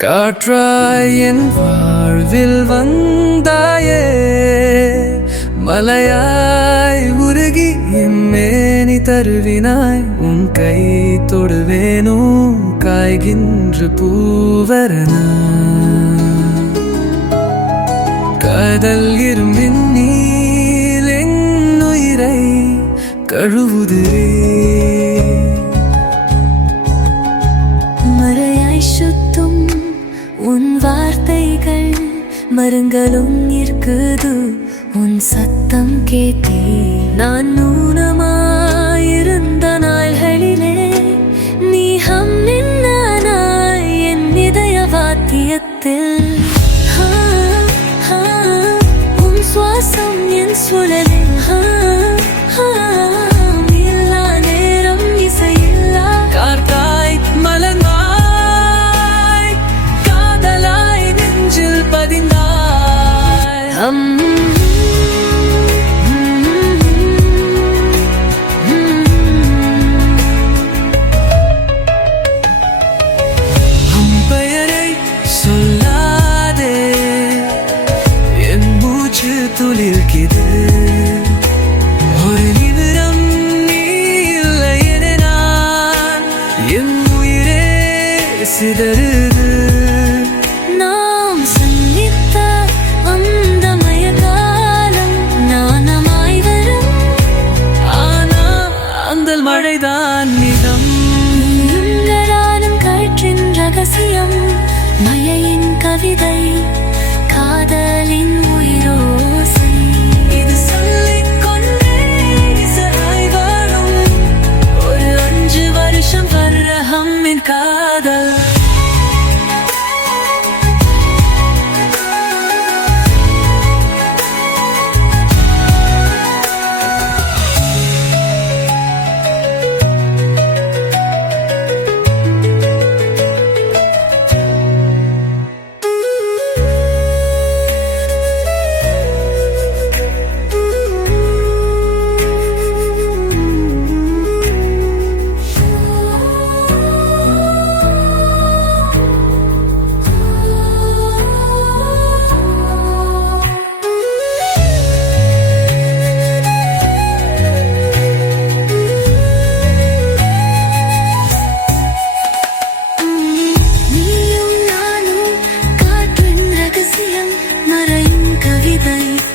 காற்றாயின் வாழ்வில் வந்தாயே மலையாய் உருகி எம்மேனி தருவினாய் உன் கை தொடுவேனோ காய்கின்ற பூவரனா கதல் இரும்பின் நீல் என் உயிரை கழுவுதிரே மருங்களும் இருக்குது. உன் சத்தம் கேட்டே நான் நூனமாயிருந்த நாள்களிலே நீ ஹம் நின்னானாய் என் இதய வாத்தியத்தில் துளிர்க்குது. ஒரு நிமிடம் இல்லை என நான். என் உயிரே சிதறுது. தாய்தான் நிதம் நுங்கரானும் காற்றின் ரகசியம் மயையின் கவிதை காதலின் đi đây